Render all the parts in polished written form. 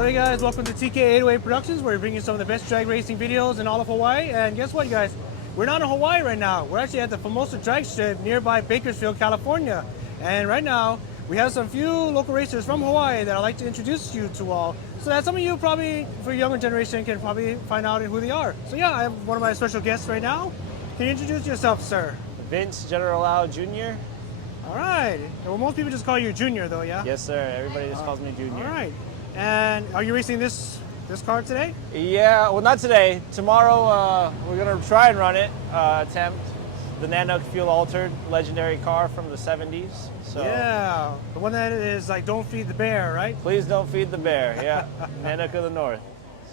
Hello you guys, welcome to TK808 Productions, where we bring you some of the best drag racing videos in all of Hawaii. And guess what, you guys? We're not in Hawaii right now. We're actually at the Famoso Dragstrip nearby Bakersfield, California. And right now, we have some few local racers from Hawaii that I'd like to introduce you to all, so that some of you probably, for younger generation, can probably find out who they are. So yeah, I have one of my special guests right now. Can you introduce yourself, sir? Vince Generlao Jr. All right. Well, most people just call you Junior, though, yeah? Yes, sir. Everybody just calls me Junior. All right. And are you racing this car today? Yeah, well, not today. Tomorrow, we're going to try and run it, attempt the Nano Fuel Altered legendary car from the 70s. So yeah, the one that is like, don't feed the bear, right? Please don't feed the bear, yeah. Nanook of the North.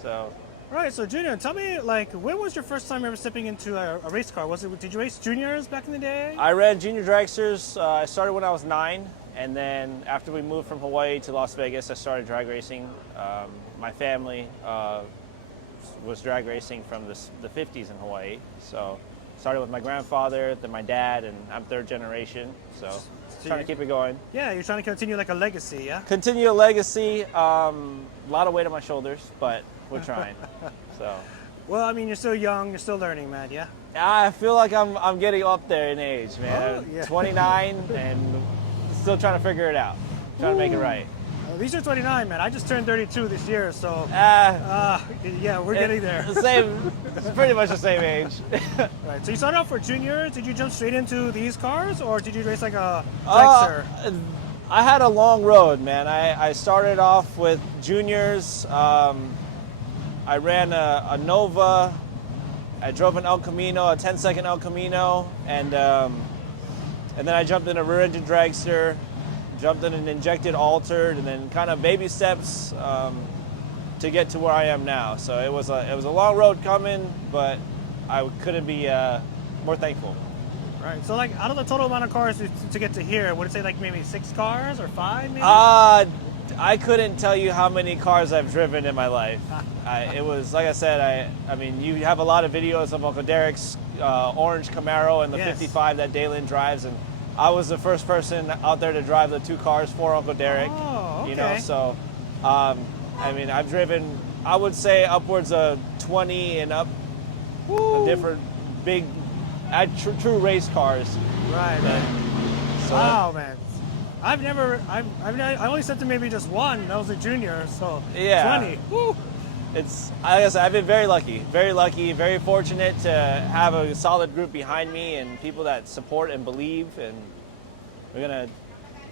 So. Right, so Junior, tell me, like, when was your first time ever stepping into a race car? Did you race juniors back in the day? I ran junior dragsters. I started when I was 9, and then after we moved from Hawaii to Las Vegas, I started drag racing. My family was drag racing from the 50s in Hawaii, so started with my grandfather, then my dad, and I'm third generation, so trying to keep it going. Yeah, you're trying to continue like a legacy, yeah? Continue a legacy. A lot of weight on my shoulders, but we're trying. So. Well, I mean, you're still young, you're still learning, man, yeah? I feel like I'm getting up there in age, man. Oh, yeah. 29 and still trying to figure it out. Trying to make it right. These are 29, man. I just turned 32 this year, so yeah, we're getting there. It's pretty much the same age. Right. So you started off for juniors. Did you jump straight into these cars, or did you race like a dragster? I had a long road, man. I started off with juniors. I ran a Nova. I drove an El Camino, a 10-second El Camino, and then I jumped in a rear-engine dragster. Jumped in an injected altered, and then kind of baby steps to get to where I am now. So it was a long road coming, but I couldn't be more thankful. Right. So like out of the total amount of cars to get to here, would it say like maybe 6 cars or 5? Maybe? I couldn't tell you how many cars I've driven in my life. It was like I said. I mean, you have a lot of videos of Uncle Derek's orange Camaro and the 55 that Dalen drives, and I was the first person out there to drive the 2 cars for Uncle Derek. Oh, okay. You know, so I mean, I've driven, I would say, upwards of 20 and up. Different big, true race cars. Right. So, wow, man. I only sent to maybe just one. That was a junior, so yeah. 20. Woo. It's, I guess I've been very lucky, very fortunate to have a solid group behind me and people that support and believe, and we're gonna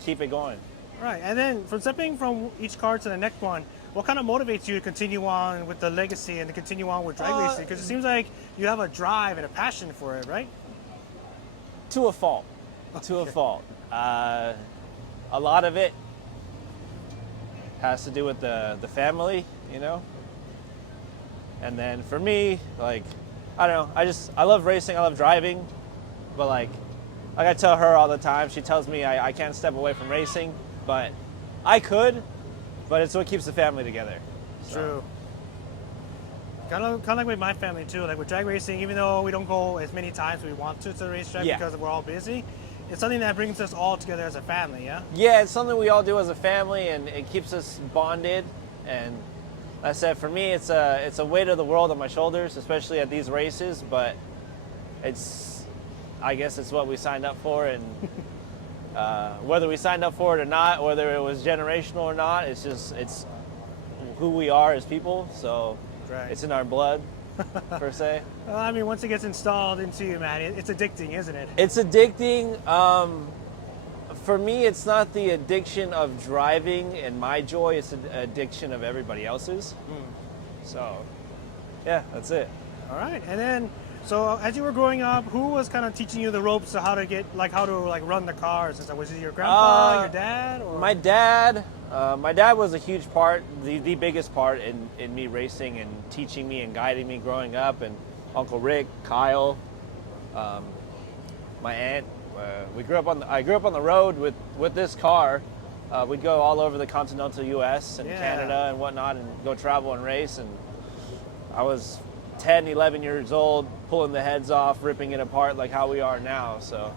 keep it going. Right, and then from stepping from each car to the next one, what kind of motivates you to continue on with the legacy and to continue on with drag racing? Because it seems like you have a drive and a passion for it, right? To a fault, to a fault. A lot of it has to do with the family, you know. And then for me, like, I don't know, I love racing, I love driving, but like I tell her all the time, she tells me I can't step away from racing, but I could, but it's what keeps the family together. So. True. Kind of like with my family too, like with drag racing, even though we don't go as many times as we want to the racetrack because we're all busy, it's something that brings us all together as a family, yeah? Yeah, it's something we all do as a family, and it keeps us bonded. And I said, for me, it's a weight of the world on my shoulders, especially at these races, but I guess it's what we signed up for, and whether we signed up for it or not, whether it was generational or not, it's who we are as people, so It's in our blood, per se. Well, I mean, once it gets installed into you, man, it's addicting, isn't it? It's addicting. For me, it's not the addiction of driving and my joy, it's an addiction of everybody else's. So, yeah, that's it. All right, and then, so as you were growing up, who was kind of teaching you the ropes of how to run the cars? Was it your grandpa, your dad? Or? My dad. My dad was a huge part, the biggest part in me racing and teaching me and guiding me growing up, and Uncle Rick, Kyle, my aunt. I grew up on the road with this car. We'd go all over the continental U.S. and Canada and whatnot, and go travel and race. And I was 10, 11 years old, pulling the heads off, ripping it apart like how we are now. So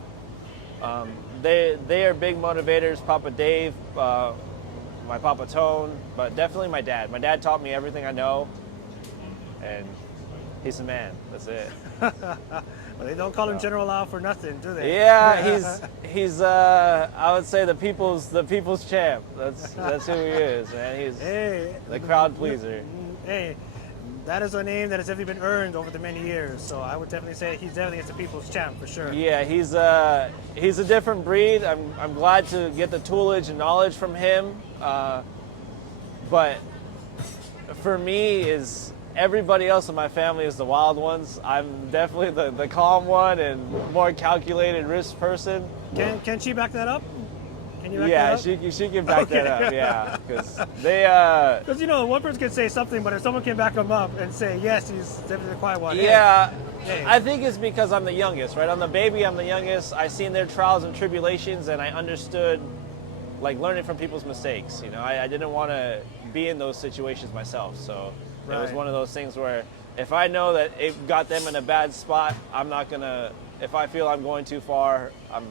they are big motivators. Papa Dave, my Papa Tone, but definitely my dad. My dad taught me everything I know, and he's the man. That's it. Well, they don't call him Generalao for nothing, do they? Yeah, he's I would say the people's champ. That's who he is, man. He's the crowd pleaser. Hey, that is a name that has definitely been earned over the many years. So I would definitely say he's definitely the people's champ for sure. Yeah, he's a different breed. I'm glad to get the toolage and knowledge from him, but for me is. Everybody else in my family is the wild ones. I'm definitely the calm one and more calculated risk person. Can she back that up? Can you back yeah, that up? she can back that up. Yeah, because they. Because one person can say something, but if someone can back them up and say yes, he's definitely the quiet one. Yeah, hey. I think it's because I'm the youngest, right? I'm the baby. I'm the youngest. I seen their trials and tribulations, and I understood, like learning from people's mistakes. You know, I didn't want to be in those situations myself, so. Right. It was one of those things where if I know that it got them in a bad spot, I'm not going to, if I feel I'm going too far, I'm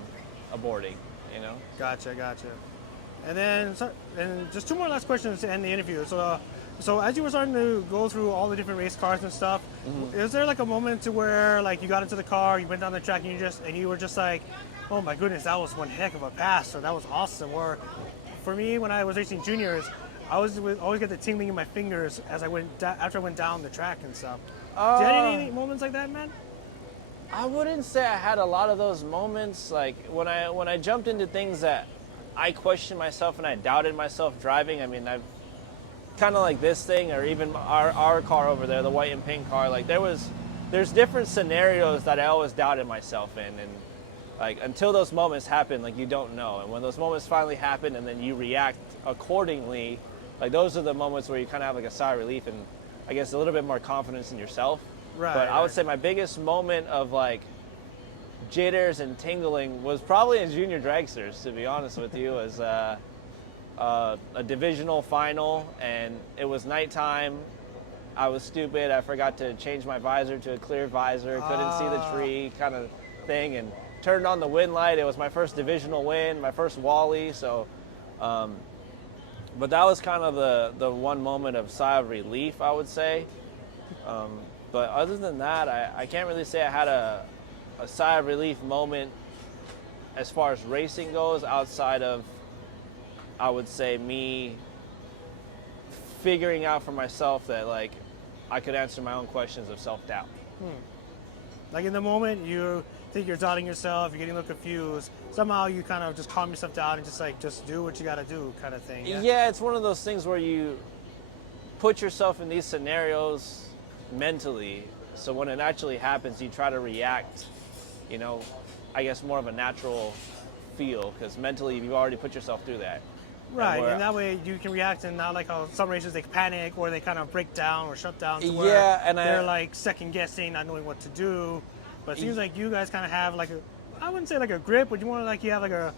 aborting, you know? Gotcha. And then, just two more last questions to end the interview. So as you were starting to go through all the different race cars and stuff, is there like a moment to where like you got into the car, you went down the track and you were just like, oh my goodness, that was one heck of a pass, or that was awesome. Or for me, when I was racing juniors, I would always get the tingling in my fingers as after I went down the track and stuff. Did you have any moments like that, man? I wouldn't say I had a lot of those moments. Like when I jumped into things that I questioned myself and I doubted myself driving. I mean, I've kind of like this thing, or even our car over there, the white and pink car. Like there's different scenarios that I always doubted myself in, and like until those moments happen, like you don't know. And when those moments finally happen, and then you react accordingly. Like those are the moments where you kind of have like a sigh of relief and I guess a little bit more confidence in yourself. Right. But I would say my biggest moment of like jitters and tingling was probably in junior dragsters, to be honest with you, as a divisional final, and it was nighttime. I was stupid. I forgot to change my visor to a clear visor. Couldn't see the tree kind of thing, and turned on the wind light. It was my first divisional win, my first Wally. So. But that was kind of the one moment of sigh of relief, I would say. But other than that, I can't really say I had a sigh of relief moment as far as racing goes, outside of, I would say, me figuring out for myself that like I could answer my own questions of self-doubt. Like in the moment you think you're doubting yourself, you're getting a little confused, somehow you kind of just calm yourself down and just do what you got to do kind of thing. Yeah, it's one of those things where you put yourself in these scenarios mentally, so when it actually happens, you try to react, you know, I guess more of a natural feel, because mentally you've already put yourself through that. Right, and that way you can react, and not like how some racers they panic or they kind of break down or shut down to where they're like second guessing, not knowing what to do. But it seems like you guys kind of have like I wouldn't say like a grip, but you want to like you have like a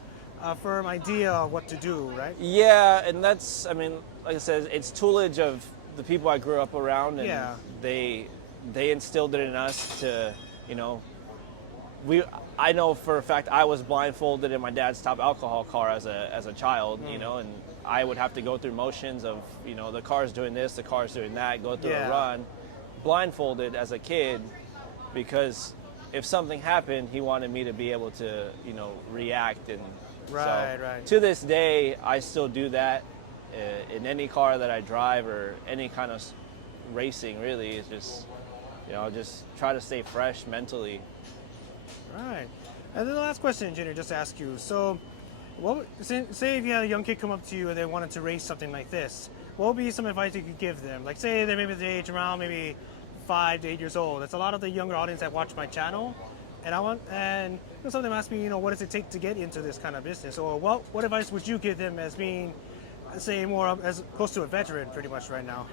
firm idea of what to do, right? Yeah, and that's, I mean, like I said, it's toolage of the people I grew up around, and they instilled it in us to, you know, I know for a fact I was blindfolded in my dad's top alcohol car as a child, you know, and I would have to go through motions of, you know, the car's doing this, the car's doing that, go through a run, blindfolded as a kid, because if something happened, he wanted me to be able to, you know, react. And to this day, I still do that in any car that I drive or any kind of racing, really. It's just, you know, just try to stay fresh mentally. Right. And then the last question, Junior, just to ask you. So, say if you had a young kid come up to you and they wanted to race something like this, what would be some advice you could give them? Like, say they're maybe the age around maybe 5 to 8 years old. That's a lot of the younger audience that watch my channel, and some of them ask me, you know, what does it take to get into this kind of business, or what advice would you give them as being, say, more as close to a veteran, pretty much right now?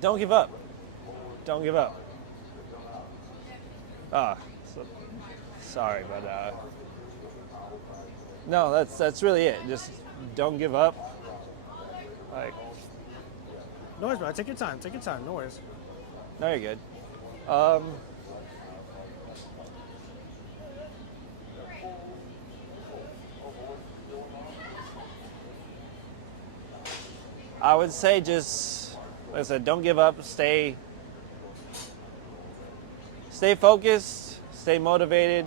Don't give up. Don't give up. Sorry, but no, that's really it. Just don't give up. Like, no worries, bro. Take your time. Take your time. No worries. No, you're good. I would say just, like I said, don't give up. Stay focused. Stay motivated.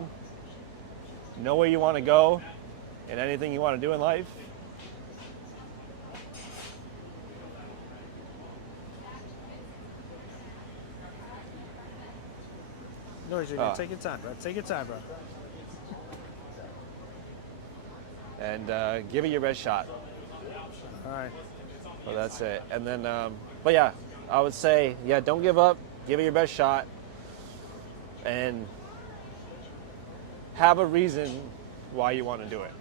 Know where you want to go and anything you want to do in life. No, Junior, take your time, bro. Take your time, bro. And give it your best shot. All right. So that's it. And then, but yeah, I would say, yeah, don't give up. Give it your best shot. And have a reason why you want to do it.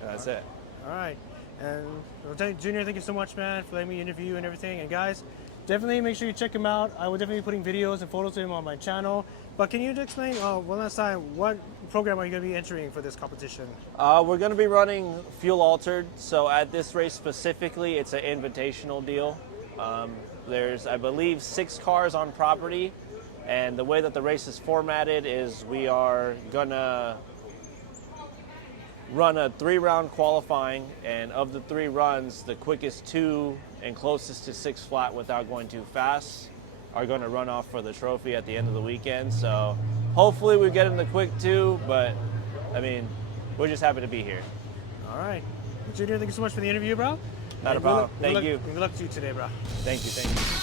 And that's it. All right. And Junior, thank you so much, man, for letting me interview you and everything. And guys, definitely make sure you check him out. I will definitely be putting videos and photos of him on my channel. But can you explain one last time, what program are you going to be entering for this competition? We're going to be running fuel altered. So at this race specifically, it's an invitational deal. There's, I believe, 6 cars on property. And the way that the race is formatted is we are going to run a 3-round qualifying, and of the 3 runs, the quickest 2 and closest to 6 flat without going too fast are going to run off for the trophy at the end of the weekend. So hopefully we get in the quick 2, but I mean, we're just happy to be here. All right. Junior, thank you so much for the interview, bro. Not a problem. Thank you. Good luck to you today, bro. Thank you.